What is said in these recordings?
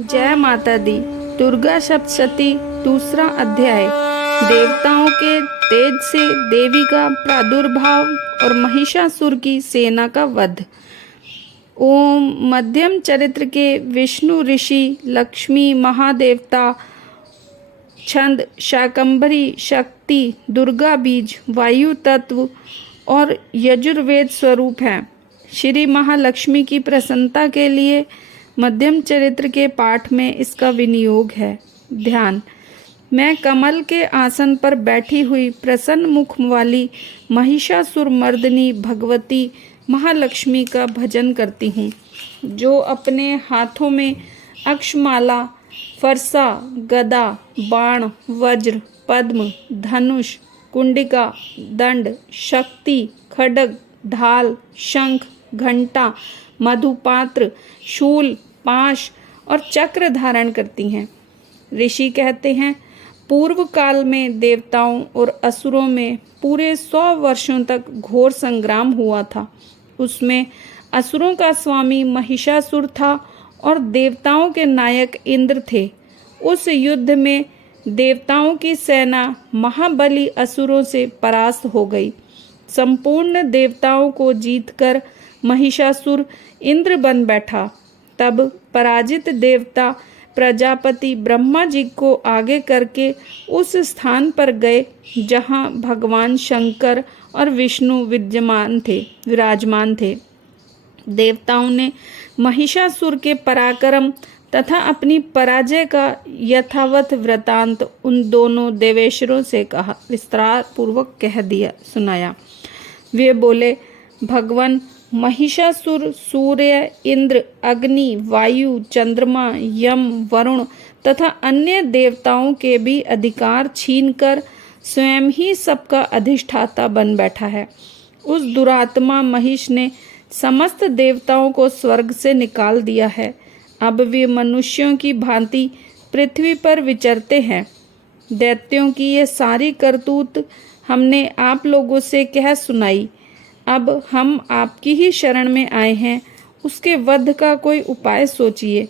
जय माता दी। दुर्गा सप्तशती दूसरा अध्याय। देवताओं के तेज से देवी का प्रादुर्भाव और महिषासुर की सेना का वध। ओम मध्यम चरित्र के विष्णु ऋषि, लक्ष्मी महादेवता, छंद शाकंभरी शक्ति, दुर्गा बीज, वायु तत्व और यजुर्वेद स्वरूप हैं। श्री महालक्ष्मी की प्रसन्नता के लिए मध्यम चरित्र के पाठ में इसका विनियोग है। ध्यान। मैं कमल के आसन पर बैठी हुई प्रसन्न मुख वाली महिषासुर मर्दिनी भगवती महालक्ष्मी का भजन करती हूँ, जो अपने हाथों में अक्षमाला, फरसा, गदा, बाण, वज्र, पद्म, धनुष, कुंडिका, दंड, शक्ति, खड्ग, ढाल, शंख, घंटा, मधुपात्र, शूल, पाश और चक्र धारण करती हैं। ऋषि कहते हैं, पूर्व काल में देवताओं और असुरों में पूरे 100 वर्षों तक घोर संग्राम हुआ था। उसमें असुरों का स्वामी महिषासुर था और देवताओं के नायक इंद्र थे। उस युद्ध में देवताओं की सेना महाबली असुरों से परास्त हो गई। संपूर्ण देवताओं को जीतकर महिषासुर इंद्र बन बैठा। तब पराजित देवता प्रजापति ब्रह्मा जी को आगे करके उस स्थान पर गए जहाँ भगवान शंकर और विष्णु विराजमान थे। देवताओं ने महिषासुर के पराक्रम तथा अपनी पराजय का यथावत वृतांत उन दोनों देवेश्वरों से विस्तार पूर्वक सुनाया। वे बोले, भगवान महिषासुर सूर्य, इंद्र, अग्नि, वायु, चंद्रमा, यम, वरुण तथा अन्य देवताओं के भी अधिकार छीनकर स्वयं ही सबका अधिष्ठाता बन बैठा है। उस दुरात्मा महिष ने समस्त देवताओं को स्वर्ग से निकाल दिया है। अब वे मनुष्यों की भांति पृथ्वी पर विचरते हैं। दैत्यों की ये सारी करतूत हमने आप लोगों से कह सुनाई। अब हम आपकी ही शरण में आए हैं, उसके वध का कोई उपाय सोचिए।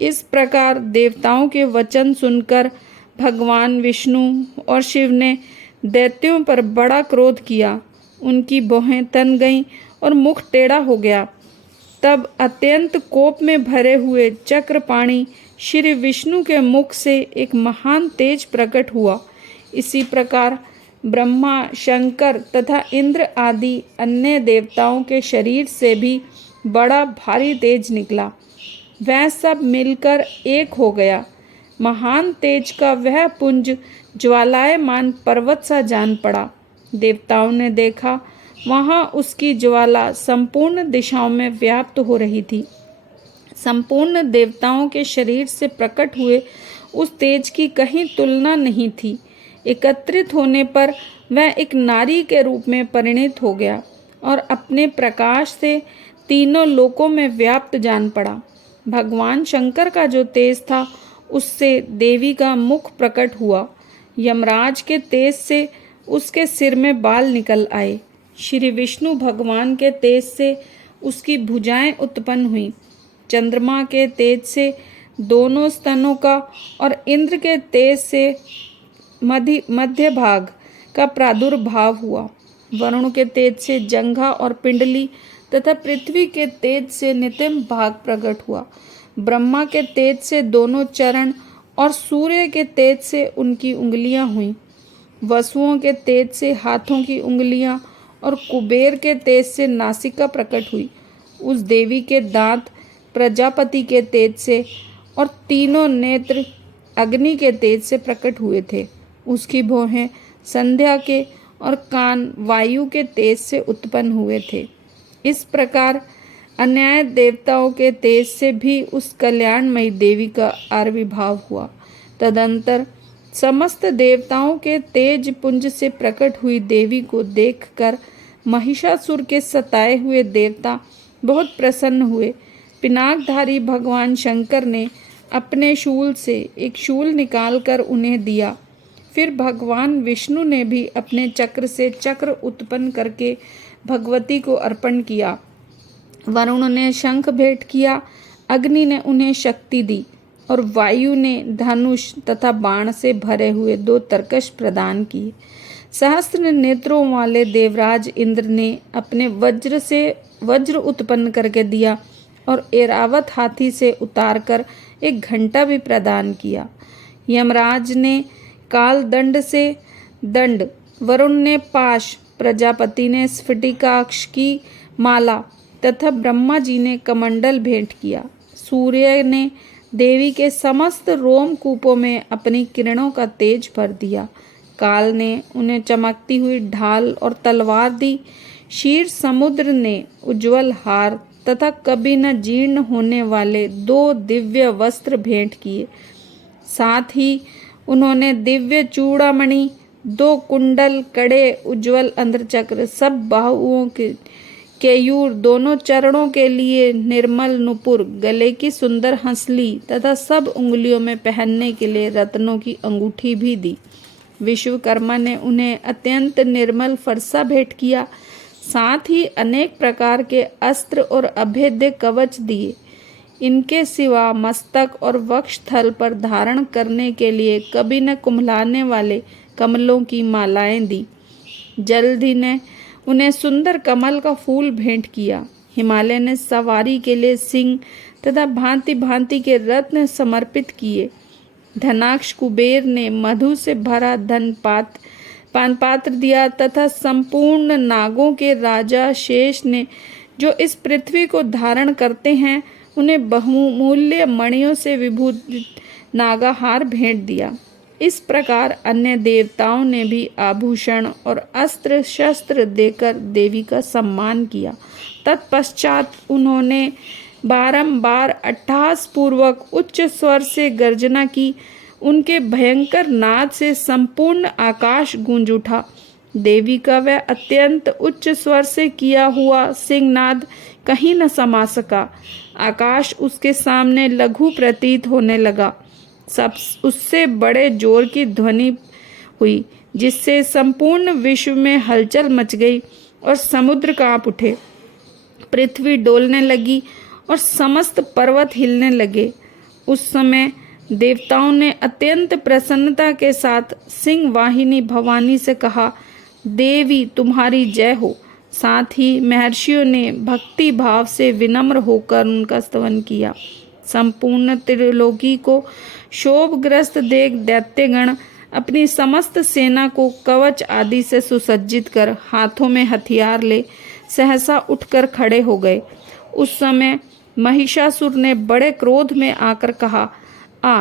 इस प्रकार देवताओं के वचन सुनकर भगवान विष्णु और शिव ने दैत्यों पर बड़ा क्रोध किया। उनकी भौहें तन गईं और मुख टेढ़ा हो गया। तब अत्यंत कोप में भरे हुए चक्रपाणी श्री विष्णु के मुख से एक महान तेज प्रकट हुआ। इसी प्रकार ब्रह्मा, शंकर तथा इंद्र आदि अन्य देवताओं के शरीर से भी बड़ा भारी तेज निकला। वह सब मिलकर एक हो गया। महान तेज का वह पुंज ज्वालायमान पर्वत सा जान पड़ा। देवताओं ने देखा, वहाँ उसकी ज्वाला संपूर्ण दिशाओं में व्याप्त हो रही थी। संपूर्ण देवताओं के शरीर से प्रकट हुए उस तेज की कहीं तुलना नहीं थी। एकत्रित होने पर वह एक नारी के रूप में परिणित हो गया और अपने प्रकाश से तीनों लोकों में व्याप्त जान पड़ा। भगवान शंकर का जो तेज था, उससे देवी का मुख प्रकट हुआ। यमराज के तेज से उसके सिर में बाल निकल आए। श्री विष्णु भगवान के तेज से उसकी भुजाएं उत्पन्न हुई। चंद्रमा के तेज से दोनों स्तनों का और इंद्र के तेज से मध्य भाग का प्रादुर्भाव हुआ। वरुण के तेज से जंघा और पिंडली तथा पृथ्वी के तेज से नितंब भाग प्रकट हुआ। ब्रह्मा के तेज से दोनों चरण और सूर्य के तेज से उनकी उंगलियां हुईं। वसुओं के तेज से हाथों की उंगलियां और कुबेर के तेज से नासिका प्रकट हुई। उस देवी के दांत प्रजापति के तेज से और तीनों नेत्र अग्नि के तेज से प्रकट हुए थे। उसकी भौहें संध्या के और कान वायु के तेज से उत्पन्न हुए थे। इस प्रकार अन्याय देवताओं के तेज से भी उस कल्याणमयी देवी का आविर्भाव हुआ। तदंतर समस्त देवताओं के तेज पुंज से प्रकट हुई देवी को देखकर महिषासुर के सताए हुए देवता बहुत प्रसन्न हुए। पिनाकधारी भगवान शंकर ने अपने शूल से एक शूल निकालकर उन्हें दिया। फिर भगवान विष्णु ने भी अपने चक्र से चक्र उत्पन्न करके भगवती को अर्पण किया। वरुण ने शंख भेंट किया। अग्नि ने उन्हें शक्ति दी। और वायु ने धनुष तथा बाण से भरे हुए 2 तरकश प्रदान किए। सहस्त्र नेत्रों वाले देवराज इंद्र ने अपने वज्र से वज्र उत्पन्न करके दिया और ऐरावत हाथी से उतारकर एक घंटा भी प्रदान किया। यमराज ने काल दंड से दंड, वरुण ने पाश, प्रजापति ने स्फटिकाक्ष की माला तथा ब्रह्मा जी ने कमंडल भेंट किया। सूर्य ने देवी के समस्त रोमकूपों में अपनी किरणों का तेज भर दिया। काल ने उन्हें चमकती हुई ढाल और तलवार दी। क्षीर समुद्र ने उज्जवल हार तथा कभी न जीर्ण होने वाले 2 दिव्य वस्त्र भेंट किए। साथ ही उन्होंने दिव्य चूड़ामणि, 2 कुंडल, कड़े, उज्जवल अंधचक्र, सब बाहुओं के केयूर, दोनों चरणों के लिए निर्मल नुपुर, गले की सुंदर हंसली तथा सब उंगलियों में पहनने के लिए रत्नों की अंगूठी भी दी। विश्वकर्मा ने उन्हें अत्यंत निर्मल फरसा भेंट किया। साथ ही अनेक प्रकार के अस्त्र और अभेद्य कवच दिए। इनके सिवा मस्तक और वक्षस्थल पर धारण करने के लिए कभी न कुम्हलाने वाले कमलों की मालाएं दी। जल्दी ने उन्हें सुंदर कमल का फूल भेंट किया। हिमालय ने सवारी के लिए सिंह तथा भांति भांति के रत्न समर्पित किए। धनाक्ष कुबेर ने मधु से भरा पान पात्र दिया तथा संपूर्ण नागों के राजा शेष ने, जो इस पृथ्वी को धारण करते हैं, उन्हें बहुमूल्य मणियों से विभूषित नागाहार भेंट दिया। इस प्रकार अन्य देवताओं ने भी आभूषण और अस्त्र शस्त्र देकर देवी का सम्मान किया। तत्पश्चात उन्होंने बारंबार अट्टहास पूर्वक उच्च स्वर से गर्जना की। उनके भयंकर नाद से संपूर्ण आकाश गूंज उठा। देवी का वह अत्यंत उच्च स्वर से किया हुआ सिंहनाद कहीं न समा सका। आकाश उसके सामने लघु प्रतीत होने लगा। सब उससे बड़े जोर की ध्वनि हुई, जिससे संपूर्ण विश्व में हलचल मच गई और समुद्र कांप उठे। पृथ्वी डोलने लगी और समस्त पर्वत हिलने लगे। उस समय देवताओं ने अत्यंत प्रसन्नता के साथ सिंह वाहिनी भवानी से कहा, देवी तुम्हारी जय हो। साथ ही महर्षियों ने भक्ति भाव से विनम्र होकर उनका स्तवन किया। संपूर्ण त्रिलोकी को शोभग्रस्त देख दैत्यगण अपनी समस्त सेना को कवच आदि से सुसज्जित कर हाथों में हथियार ले सहसा उठकर खड़े हो गए। उस समय महिषासुर ने बड़े क्रोध में आकर कहा,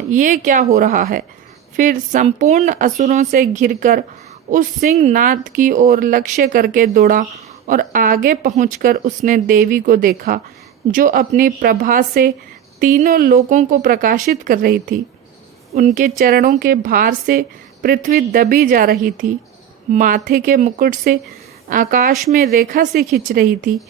ये क्या हो रहा है? फिर संपूर्ण असुरों से घिरकर उस सिंहनाद की ओर लक्ष्य करके दौड़ा और आगे पहुंचकर उसने देवी को देखा, जो अपनी प्रभा से तीनों लोकों को प्रकाशित कर रही थी। उनके चरणों के भार से पृथ्वी दबी जा रही थी। माथे के मुकुट से आकाश में रेखा सी खिंच रही थी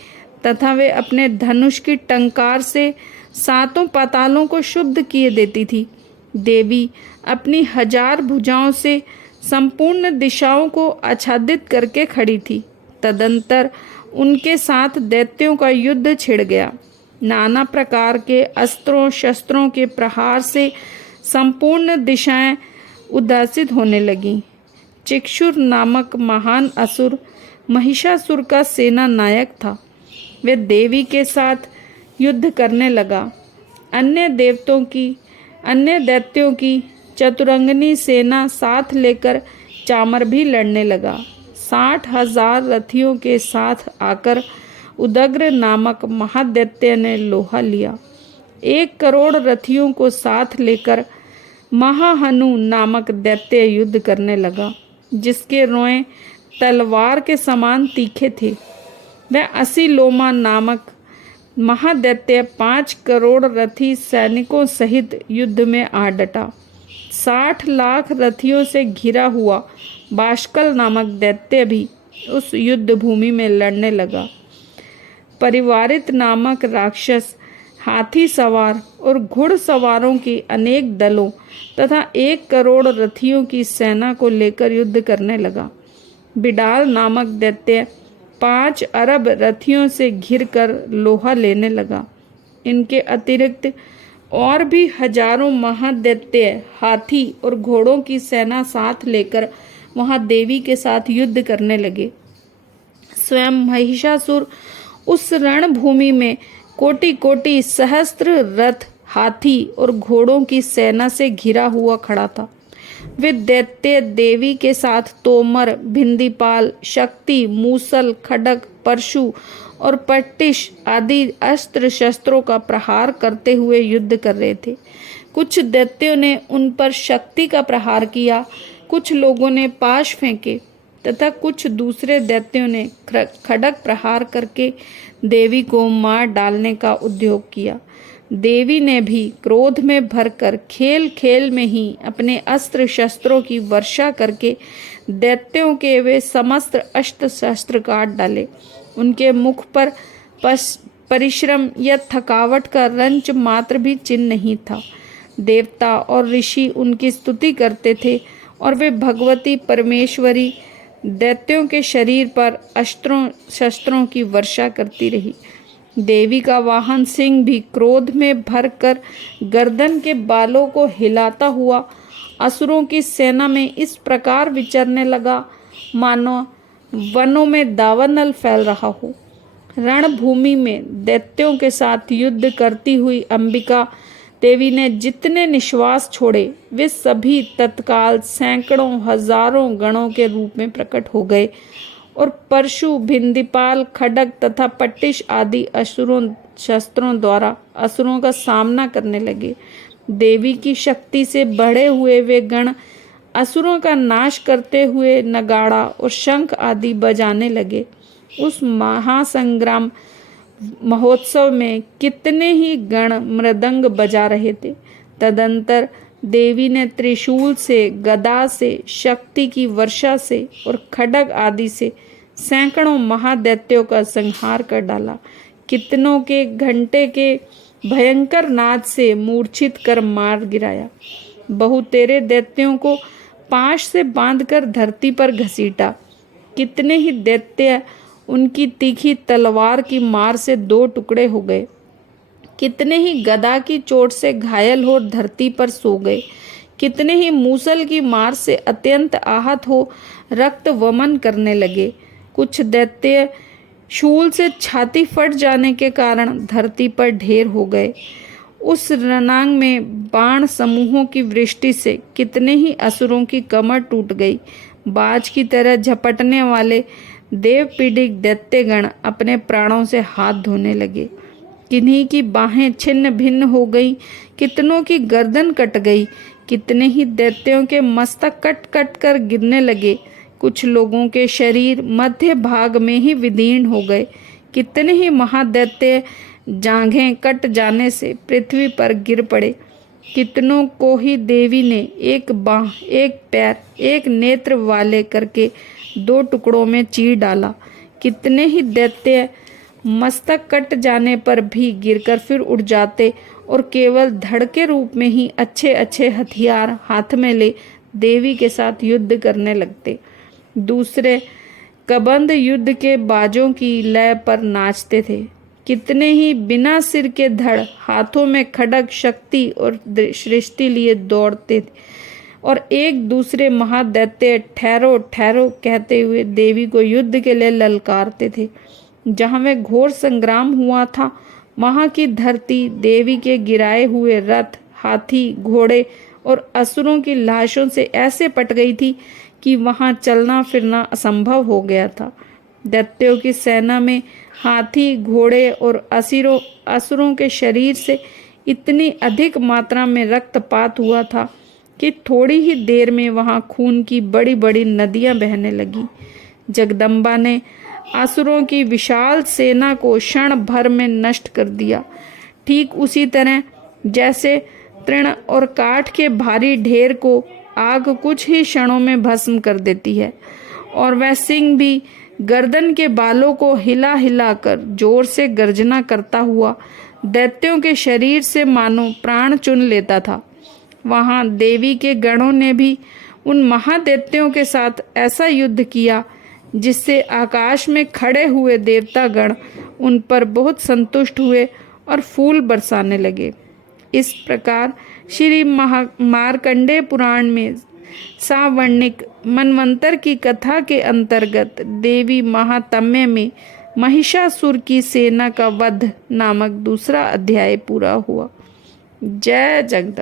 तथा वे अपने धनुष की टंकार से 7 पातालों को शुद्ध किए देती थी। देवी अपनी 1000 भुजाओं से संपूर्ण दिशाओं को आच्छादित करके खड़ी थी। तदंतर उनके साथ दैत्यों का युद्ध छिड़ गया। नाना प्रकार के अस्त्रों शस्त्रों के प्रहार से संपूर्ण दिशाएं उदासित होने लगीं। चिक्षुर नामक महान असुर महिषासुर का सेना नायक था। वे देवी के साथ युद्ध करने लगा। अन्य दैत्यों की चतुरंगनी सेना साथ लेकर चामर भी लड़ने लगा। 60,000 रथियों के साथ आकर उदग्र नामक महादैत्य ने लोहा लिया। 1 करोड़ रथियों को साथ लेकर महाहनु नामक दैत्य युद्ध करने लगा, जिसके रोएं तलवार के समान तीखे थे। वह असीलोमा नामक महादैत्य 5 करोड़ रथी सैनिकों सहित युद्ध में आ डटा। 60 लाख रथियों से घिरा हुआ बाष्कल नामक दैत्य भी उस युद्ध भूमि में लड़ने लगा। परिवारित नामक राक्षस हाथी सवार और घुड़सवारों के अनेक दलों तथा 1 करोड़ रथियों की सेना को लेकर युद्ध करने लगा। बिडाल नामक दैत्य 5 अरब रथियों से घिरकर लोहा लेने लगा। इनके अतिरिक्त और भी हजारों महादैत्य हाथी और घोड़ों की सेना साथ लेकर वहां देवी के साथ युद्ध करने लगे। स्वयं महिषासुर उस रणभूमि में कोटि कोटि सहस्त्र रथ, हाथी और घोड़ों की सेना से घिरा हुआ खड़ा था। वे दैत्य देवी के साथ तोमर, भिंदीपाल, शक्ति, मूसल, खड्ग, परशु और पट्टिश आदि अस्त्र शस्त्रों का प्रहार करते हुए युद्ध कर रहे थे। कुछ दैत्यों ने उन पर शक्ति का प्रहार किया, कुछ लोगों ने पाश फेंके तथा कुछ दूसरे दैत्यों ने खड्ग प्रहार करके देवी को मार डालने का उद्योग किया। देवी ने भी क्रोध में भरकर खेल खेल में ही अपने अस्त्र शस्त्रों की वर्षा करके दैत्यों के वे समस्त अस्त्र शस्त्र काट डाले। उनके मुख पर परिश्रम या थकावट का रंच मात्र भी चिन्ह नहीं था। देवता और ऋषि उनकी स्तुति करते थे और वे भगवती परमेश्वरी दैत्यों के शरीर पर अस्त्रों शस्त्रों की वर्षा करती रही। देवी का वाहन सिंह भी क्रोध में भरकर गर्दन के बालों को हिलाता हुआ असुरों की सेना में इस प्रकार विचरने लगा मानो वनों में दावानल फैल रहा हो। रणभूमि में दैत्यों के साथ युद्ध करती हुई अंबिका देवी ने जितने निश्वास छोड़े वे सभी तत्काल सैकड़ों हजारों गणों के रूप में प्रकट हो गए और परशु, भिंदीपाल, खड्ग तथा पट्टिश आदि असुरों शस्त्रों द्वारा असुरों का सामना करने लगे। देवी की शक्ति से बढ़े हुए वे गण असुरों का नाश करते हुए नगाड़ा और शंख आदि बजाने लगे। उस महासंग्राम महोत्सव में कितने ही गण मृदंग बजा रहे थे। तदंतर देवी ने त्रिशूल से, गदा से, शक्ति की वर्षा से और खड्ग आदि से सैकड़ों महादैत्यों का संहार कर डाला। कितनों के घंटे के भयंकर नाद से मूर्छित कर मार गिराया। बहुतेरे दैत्यों को पाश से बांधकर धरती पर घसीटा। कितने ही दैत्य उनकी तीखी तलवार की मार से दो टुकड़े हो गए। कितने ही गदा की चोट से घायल हो धरती पर सो गए। कितने ही मूसल की मार से अत्यंत आहत हो रक्त वमन करने लगे। कुछ दैत्य शूल से छाती फट जाने के कारण धरती पर ढेर हो गए। उस रणांग में बाण समूहों की वृष्टि से कितने ही असुरों की कमर टूट गई। बाज की तरह झपटने वाले देवपीड़ित दैत्यगण अपने प्राणों से हाथ धोने लगे। किन्हीं की बाहें छिन्न भिन्न हो गई, कितनों की गर्दन कट गई। कितने ही दैत्यों के मस्तक कट कट कर गिरने लगे। कुछ लोगों के शरीर मध्य भाग में ही विदीर्ण हो गए। कितने ही महादैत्य जांघें कट जाने से पृथ्वी पर गिर पड़े। कितनों को ही देवी ने एक बाह, एक पैर, एक नेत्र वाले करके दो टुकड़ों में चीर डाला। कितने ही दैत्य मस्तक कट जाने पर भी गिरकर फिर उठ जाते और केवल धड़ के रूप में ही अच्छे अच्छे हथियार हाथ में ले देवी के साथ युद्ध करने लगते। दूसरे कबंध युद्ध के बाजों की लय पर नाचते थे। कितने ही बिना सिर के धड़ हाथों में खड्ग, शक्ति और सृष्टि लिए दौड़ते थे और एक दूसरे महादैत्य ठहरो ठहरो कहते हुए देवी को युद्ध के लिए ललकारते थे। जहाँ वह घोर संग्राम हुआ था वहाँ की धरती देवी के गिराए हुए रथ, हाथी, घोड़े और असुरों की लाशों से ऐसे पट गई थी कि वहाँ चलना फिरना असंभव हो गया था। दैत्यों की सेना में हाथी, घोड़े और असुरों के शरीर से इतनी अधिक मात्रा में रक्तपात हुआ था कि थोड़ी ही देर में वहाँ खून की बड़ी बड़ी नदियाँ बहने लगी। जगदम्बा ने असुरों की विशाल सेना को क्षण भर में नष्ट कर दिया। ठीक उसी तरह जैसे तृण और काठ के भारी ढेर को आग कुछ ही क्षणों में भस्म कर देती है, और वह सिंह भी गर्दन के बालों को हिला हिला कर जोर से गर्जना करता हुआ दैत्यों के शरीर से मानो प्राण चुन लेता था। वहां देवी के गणों ने भी उन महादैत्यों के साथ ऐसा युद्ध किया जिससे आकाश में खड़े हुए देवतागण उन पर बहुत संतुष्ट हुए और फूल बरसाने लगे। इस प्रकार श्री मार्कंडेय पुराण में सावर्णिक मनवंतर की कथा के अंतर्गत देवी महात्म्य में महिषासुर की सेना का वध नामक दूसरा अध्याय पूरा हुआ। जय जगदम्बा।